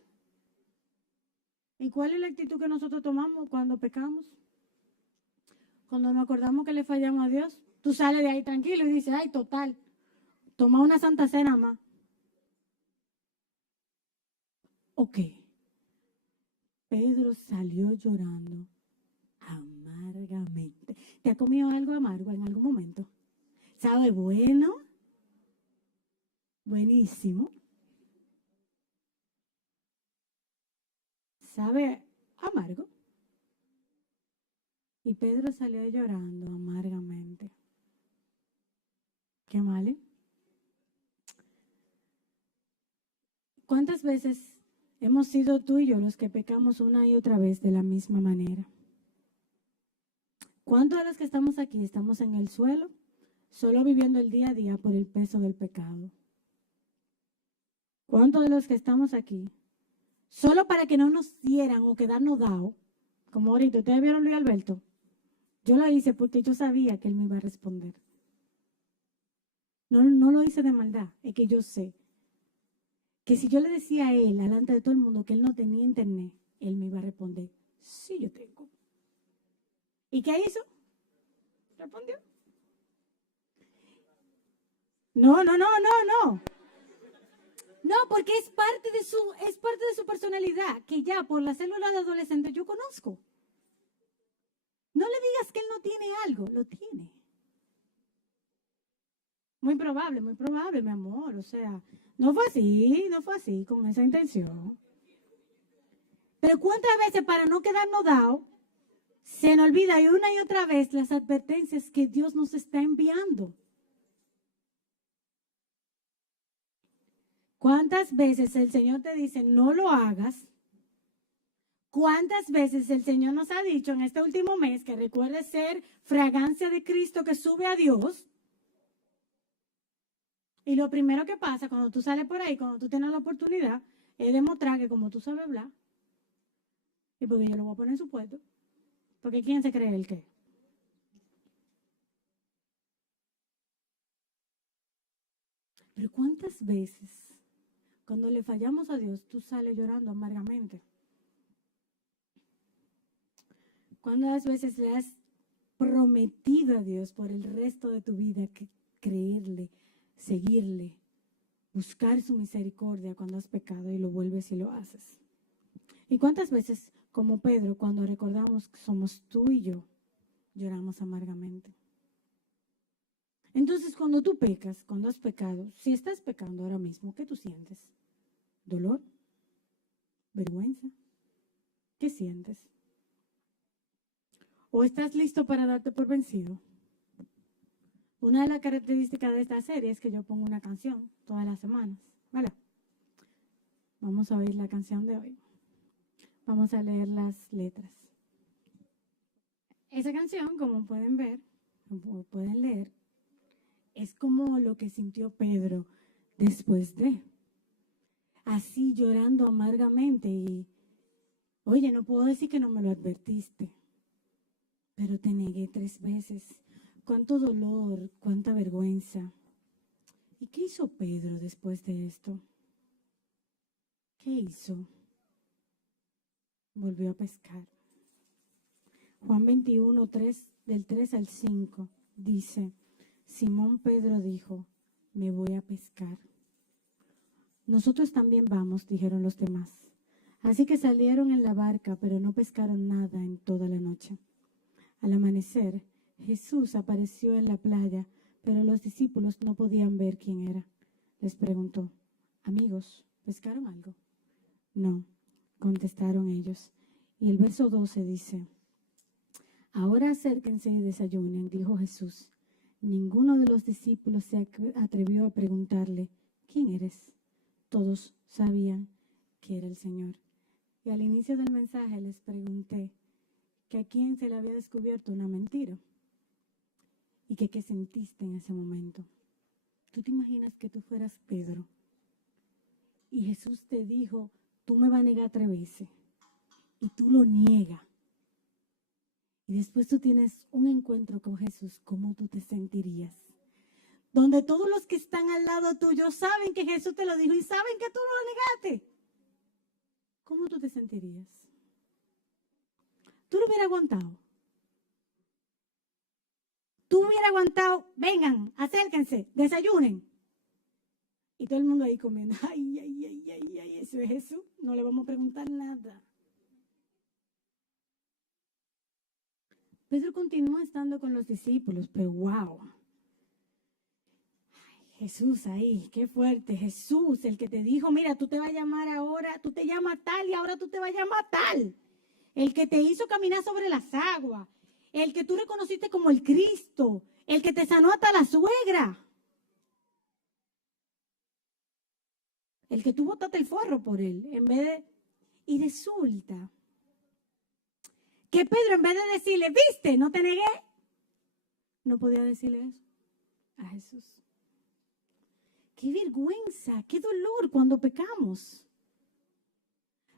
¿Y cuál es la actitud que nosotros tomamos cuando pecamos? Cuando nos acordamos que le fallamos a Dios. Tú sales de ahí tranquilo y dices, ay, total, toma una santa cena más. Ok. Pedro salió llorando amargamente. ¿Te ha comido algo amargo en algún momento? ¿Sabe bueno? Buenísimo. ¿Sabe amargo? Y Pedro salió llorando amargamente. ¿Qué mal, eh? ¿Cuántas veces hemos sido tú y yo los que pecamos una y otra vez de la misma manera? ¿Cuántos de los que estamos aquí estamos en el suelo, solo viviendo el día a día por el peso del pecado? ¿Cuántos de los que estamos aquí, solo para que no nos dieran o quedarnos dado, como ahorita, ustedes vieron Luis Alberto? Yo lo hice porque yo sabía que él me iba a responder. No lo hice de maldad, es que yo sé que si yo le decía a él, delante de todo el mundo, que él no tenía internet, él me iba a responder, sí, yo tengo. ¿Y qué hizo? Respondió. No. No, porque es parte de su personalidad, que ya por la célula de adolescente yo conozco. No le digas que él no tiene algo, lo tiene. Muy probable, mi amor. O sea, no fue así, con esa intención. Pero ¿cuántas veces para no quedarnos dados, se nos olvida y una y otra vez las advertencias que Dios nos está enviando? ¿Cuántas veces el Señor te dice, no lo hagas, ¿Cuántas veces el Señor nos ha dicho en este último mes que recuerde ser fragancia de Cristo que sube a Dios? Y lo primero que pasa cuando tú sales por ahí, cuando tú tienes la oportunidad, es demostrar que como tú sabes hablar, y porque yo lo voy a poner en su puesto, porque ¿quién se cree el qué? Pero ¿cuántas veces cuando le fallamos a Dios tú sales llorando amargamente? ¿Cuántas veces le has prometido a Dios por el resto de tu vida que creerle, seguirle, buscar su misericordia cuando has pecado y lo vuelves y lo haces? ¿Y cuántas veces, como Pedro, cuando recordamos que somos tú y yo, lloramos amargamente? Entonces, cuando tú pecas, cuando has pecado, si estás pecando ahora mismo, ¿qué tú sientes? ¿Dolor? ¿Vergüenza? ¿Qué sientes? ¿O estás listo para darte por vencido? Una de las características de esta serie es que yo pongo una canción todas las semanas, ¿vale? Vamos a oír la canción de hoy. Vamos a leer las letras. Esa canción, como pueden ver, como pueden leer, es como lo que sintió Pedro después de, así llorando amargamente y, oye, no puedo decir que no me lo advertiste, pero te negué 3 veces. Cuánto dolor, cuánta vergüenza. ¿Y qué hizo Pedro después de esto? ¿Qué hizo? Volvió a pescar. Juan 21, del 3 al 5, dice, Simón Pedro dijo, me voy a pescar. Nosotros también vamos, dijeron los demás. Así que salieron en la barca, pero no pescaron nada en toda la noche. Al amanecer, Jesús apareció en la playa, pero los discípulos no podían ver quién era. Les preguntó, amigos, ¿pescaron algo? No, contestaron ellos. Y el verso 12 dice, ahora acérquense y desayunen, dijo Jesús. Ninguno de los discípulos se atrevió a preguntarle, ¿quién eres? Todos sabían que era el Señor. Y al inicio del mensaje les pregunté que a quién se le había descubierto una mentira y que qué sentiste en ese momento. ¿Tú te imaginas que tú fueras Pedro y Jesús te dijo, tú me vas a negar 3 veces y tú lo niegas? Y después tú tienes un encuentro con Jesús, ¿cómo tú te sentirías? Donde todos los que están al lado tuyo saben que Jesús te lo dijo y saben que tú lo negaste. ¿Cómo tú te sentirías? ¿Tú lo hubieras aguantado? ¿Tú hubieras aguantado? Vengan, acérquense, desayunen. Y todo el mundo ahí comiendo. Ay, ay, ay, ay, ay, eso es Jesús. No le vamos a preguntar nada. Pedro continúa estando con los discípulos, pero wow. Ay, Jesús ahí, qué fuerte. Jesús, el que te dijo, mira, tú te vas a llamar ahora, tú te llamas tal y ahora tú te vas a llamar tal. El que te hizo caminar sobre las aguas. El que tú reconociste como el Cristo. El que te sanó hasta la suegra. El que tú botaste el forro por él. Y resulta que Pedro, en vez de decirle, viste, no te negué, no podía decirle eso a Jesús. Qué vergüenza, qué dolor cuando pecamos.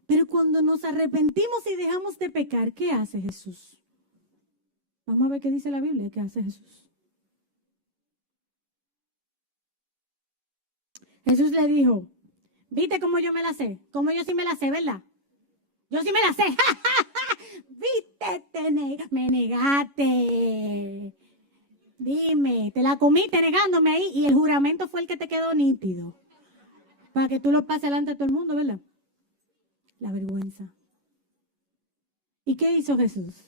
Pero cuando nos arrepentimos y dejamos de pecar, ¿qué hace Jesús? Vamos a ver qué dice la Biblia, ¿qué hace Jesús? Jesús le dijo, ¿viste cómo yo me la sé? Como yo sí me la sé, ¿verdad? Yo sí me la sé. ¿Viste? Me negaste. Dime, te la comiste negándome ahí y el juramento fue el que te quedó nítido. Para que tú lo pases delante de todo el mundo, ¿verdad? La vergüenza. ¿Y qué hizo Jesús?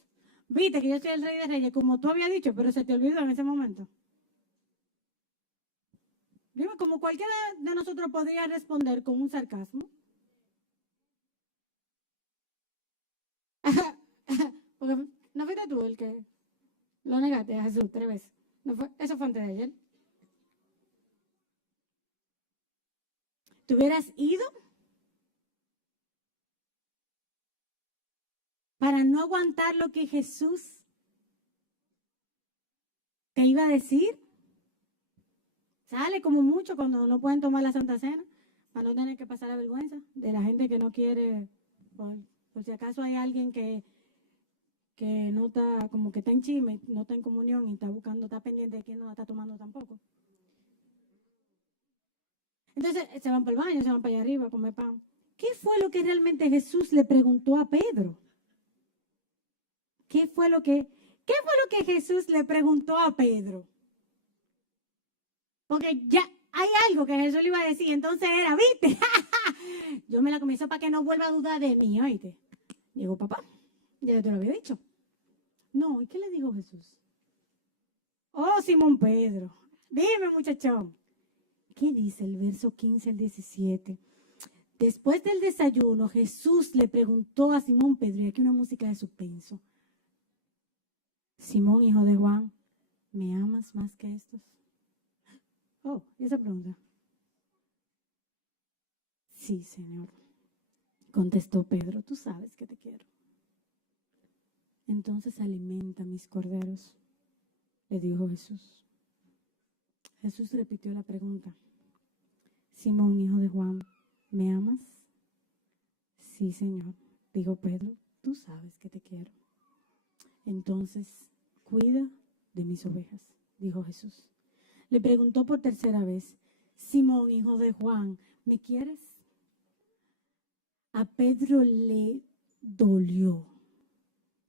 Viste que yo soy el Rey de Reyes, como tú habías dicho, pero se te olvidó en ese momento. Dime, como cualquiera de nosotros podría responder con un sarcasmo. Porque no fuiste tú el que lo negaste a Jesús 3 veces. No fue, eso fue antes de ayer. ¿Te hubieras ido? para no aguantar lo que Jesús te iba a decir. Sale como mucho cuando no pueden tomar la Santa Cena, para no tener que pasar la vergüenza de la gente que no quiere, por si acaso hay alguien que no está, como que está en chisme, no está en comunión y está buscando, está pendiente de quién no la está tomando tampoco. Entonces se van para el baño, se van para allá arriba a comer pan. ¿Qué fue lo que realmente Jesús le preguntó a Pedro? ¿Qué fue lo que Jesús le preguntó a Pedro? Porque ya hay algo que Jesús le iba a decir, entonces era, ¿viste? Yo me la comienzo para que no vuelva a dudar de mí, ¿oíste? Llegó papá, ya te lo había dicho. No, ¿y qué le dijo Jesús? Oh, Simón Pedro, dime muchachón. ¿Qué dice el verso 15 al 17? Después del desayuno, Jesús le preguntó a Simón Pedro, y aquí una música de suspenso. Simón, hijo de Juan, ¿me amas más que estos? Oh, esa pregunta. Sí, Señor, contestó Pedro, tú sabes que te quiero. Entonces alimenta mis corderos, le dijo Jesús. Jesús repitió la pregunta. Simón, hijo de Juan, ¿me amas? Sí, Señor, dijo Pedro, tú sabes que te quiero. Entonces, cuida de mis ovejas, dijo Jesús. Le preguntó por tercera vez, Simón, hijo de Juan, ¿me quieres? A Pedro le dolió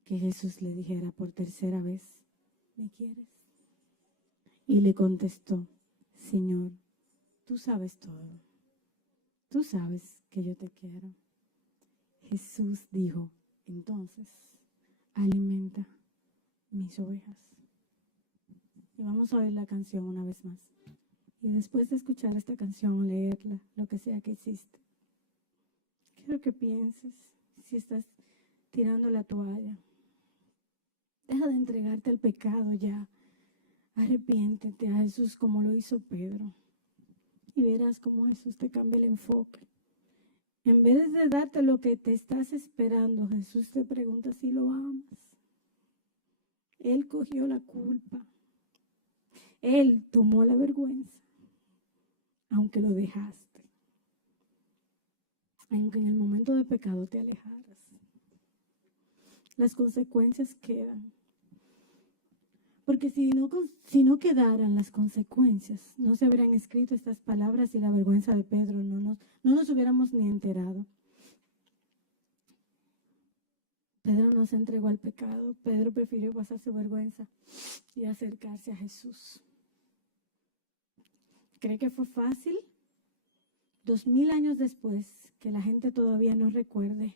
que Jesús le dijera por tercera vez, ¿me quieres? Y le contestó, Señor, tú sabes todo. Tú sabes que yo te quiero. Jesús dijo, entonces, alimenta mis ovejas. Y vamos a oír la canción una vez más. Y después de escuchar esta canción, leerla, lo que sea que hiciste, quiero que pienses si estás tirando la toalla. Deja de entregarte al pecado ya. Arrepiéntete a Jesús como lo hizo Pedro. Y verás cómo Jesús te cambia el enfoque. En vez de darte lo que te estás esperando, Jesús te pregunta si lo amas. Él cogió la culpa. Él tomó la vergüenza, aunque lo dejaste. Aunque en el momento de pecado te alejaras. Las consecuencias quedan. Porque si no quedaran las consecuencias, no se habrían escrito estas palabras y la vergüenza de Pedro no nos hubiéramos ni enterado. Pedro no se entregó al pecado. Pedro prefirió pasar su vergüenza y acercarse a Jesús. ¿Cree que fue fácil? 2000 años después, que la gente todavía no recuerde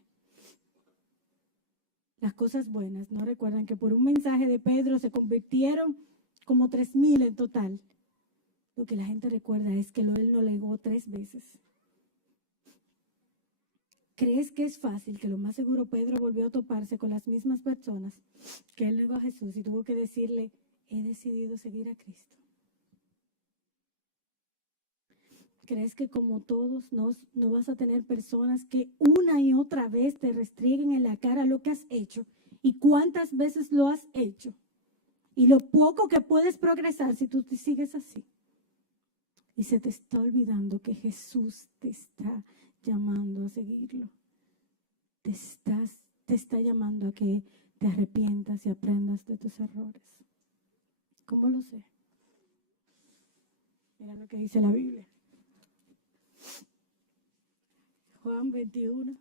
las cosas buenas, no recuerdan que por un mensaje de Pedro se convirtieron como 3000 en total. Lo que la gente recuerda es que él no negó 3 veces. ¿Crees que es fácil? Que lo más seguro Pedro volvió a toparse con las mismas personas que él negó a Jesús y tuvo que decirle, he decidido seguir a Cristo. ¿Crees que como todos no vas a tener personas que una y otra vez te restrieguen en la cara lo que has hecho y cuántas veces lo has hecho y lo poco que puedes progresar si tú te sigues así? Y se te está olvidando que Jesús te está llamando a seguirlo. Te está llamando a que te arrepientas y aprendas de tus errores. ¿Cómo lo sé? Mira lo que dice la Biblia. Juan 21,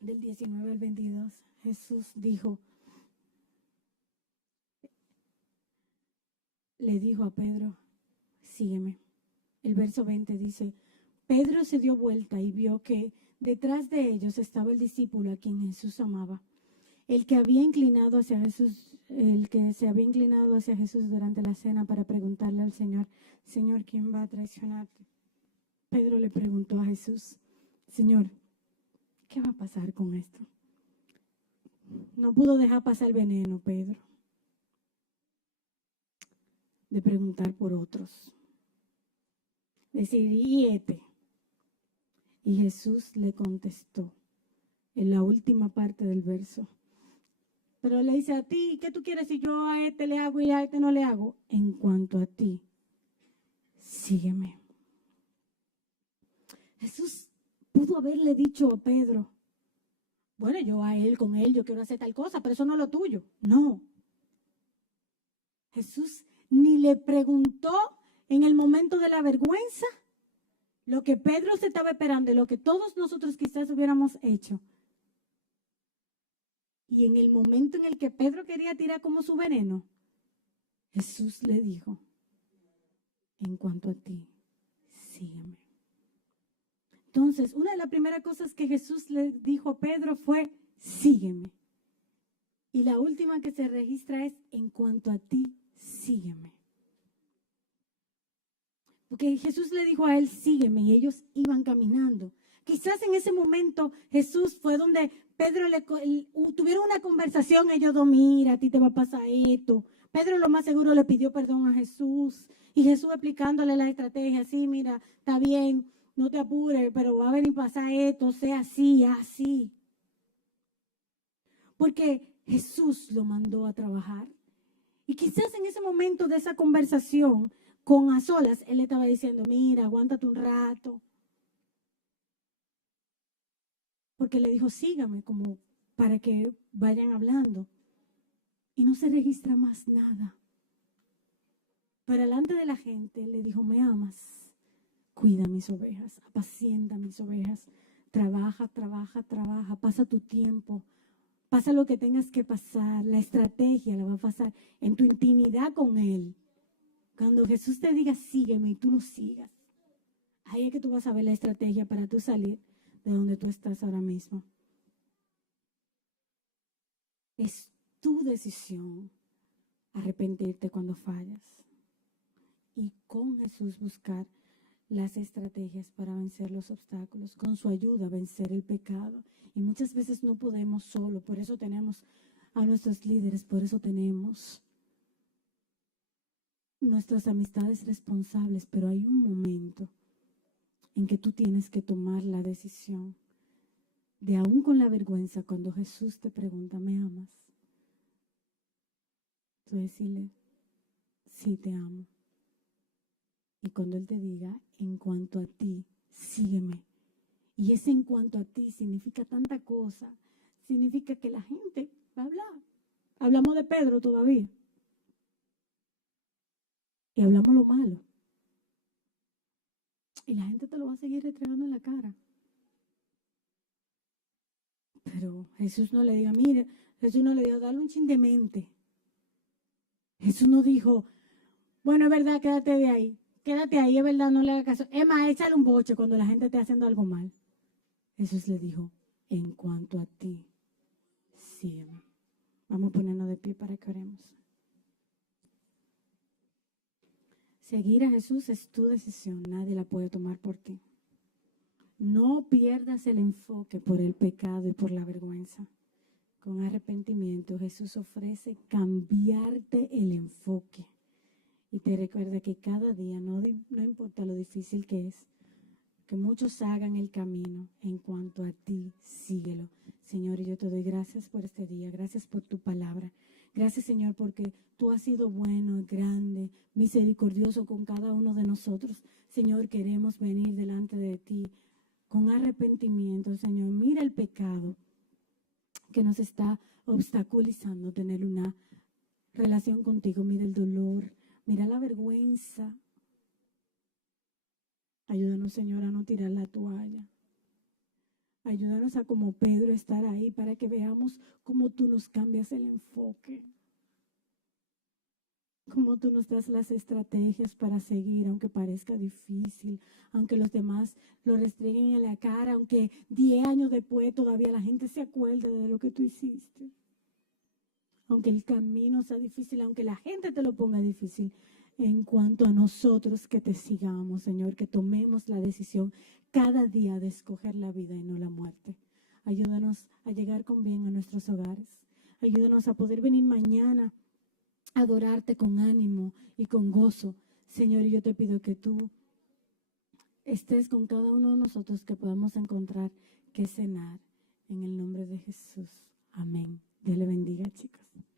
del 19 al 22, Jesús le dijo a Pedro, sígueme. El verso 20 dice, Pedro se dio vuelta y vio que detrás de ellos estaba el discípulo a quien Jesús amaba, el que se había inclinado hacia Jesús durante la cena para preguntarle al Señor, Señor, ¿quién va a traicionarte? Pedro le preguntó a Jesús, Señor, ¿qué va a pasar con esto? No pudo dejar pasar el veneno, Pedro, de preguntar por otros. Decir, ¿y este? Y Jesús le contestó, en la última parte del verso. Pero le dice a ti, ¿qué tú quieres si yo a este le hago y a este no le hago? En cuanto a ti, sígueme. Jesús pudo haberle dicho a Pedro, bueno, yo a él, con él, yo quiero hacer tal cosa, pero eso no es lo tuyo. No. Jesús ni le preguntó en el momento de la vergüenza lo que Pedro se estaba esperando y lo que todos nosotros quizás hubiéramos hecho. Y en el momento en el que Pedro quería tirar como su veneno, Jesús le dijo, en cuanto a ti, sígueme. Entonces, una de las primeras cosas que Jesús le dijo a Pedro fue, sígueme. Y la última que se registra es, en cuanto a ti, sígueme. Porque Jesús le dijo a él, sígueme, y ellos iban caminando. Quizás en ese momento Jesús fue donde Pedro tuvieron una conversación, ellos dos, mira, a ti te va a pasar esto. Pedro lo más seguro le pidió perdón a Jesús, y Jesús explicándole la estrategia, sí, mira, está bien, no te apures, pero va a venir a pasar esto, sea así, así. Porque Jesús lo mandó a trabajar. Y quizás en ese momento de esa conversación, con a solas, él le estaba diciendo, mira, aguántate un rato. Porque le dijo, sígame, como para que vayan hablando. Y no se registra más nada. Pero delante de la gente le dijo, me amas, cuida mis ovejas, apacienta mis ovejas, trabaja, trabaja, trabaja, pasa tu tiempo, pasa lo que tengas que pasar, la estrategia la va a pasar en tu intimidad con Él. Cuando Jesús te diga, sígueme y tú lo sigas, ahí es que tú vas a ver la estrategia para tú salir de donde tú estás ahora mismo. Es tu decisión arrepentirte cuando fallas y con Jesús buscar las estrategias para vencer los obstáculos, con su ayuda vencer el pecado. Y muchas veces no podemos solo, por eso tenemos a nuestros líderes, por eso tenemos nuestras amistades responsables, pero hay un momento en que tú tienes que tomar la decisión de, aún con la vergüenza, cuando Jesús te pregunta, ¿me amas? Tú decirle, sí, te amo. Y cuando Él te diga, en cuanto a ti, sígueme. Y ese en cuanto a ti significa tanta cosa. Significa que la gente va a hablar. Hablamos de Pedro todavía. Y hablamos lo malo. Y la gente te lo va a seguir retregando en la cara. Pero Jesús no le diga, mire, Jesús no le dijo, dale un chin de mente. Jesús no dijo, bueno, es verdad, quédate de ahí. Quédate ahí, es verdad, no le hagas caso. Es más, échale un boche cuando la gente esté haciendo algo mal. Jesús le dijo, en cuanto a ti, sígueme. Vamos a ponernos de pie para que oremos. Seguir a Jesús es tu decisión, nadie la puede tomar por ti. No pierdas el enfoque por el pecado y por la vergüenza. Con arrepentimiento, Jesús ofrece cambiarte el enfoque. Y te recuerda que cada día, no importa lo difícil que es, que muchos hagan el camino, en cuanto a ti, síguelo. Señor, yo te doy gracias por este día, gracias por tu palabra. Gracias, Señor, porque tú has sido bueno, grande, misericordioso con cada uno de nosotros. Señor, queremos venir delante de ti con arrepentimiento, Señor. Mira el pecado que nos está obstaculizando tener una relación contigo. Mira el dolor, mira la vergüenza. Ayúdanos, Señor, a no tirar la toalla. Ayúdanos a, como Pedro, estar ahí para que veamos cómo tú nos cambias el enfoque. Cómo tú nos das las estrategias para seguir, aunque parezca difícil, aunque los demás lo restringen en la cara, aunque 10 años después todavía la gente se acuerde de lo que tú hiciste. Aunque el camino sea difícil, aunque la gente te lo ponga difícil. En cuanto a nosotros, que te sigamos, Señor, que tomemos la decisión cada día de escoger la vida y no la muerte. Ayúdanos a llegar con bien a nuestros hogares. Ayúdanos a poder venir mañana a adorarte con ánimo y con gozo. Señor, yo te pido que tú estés con cada uno de nosotros, que podamos encontrar que cenar En el nombre de Jesús. Amén. Dios le bendiga, chicos.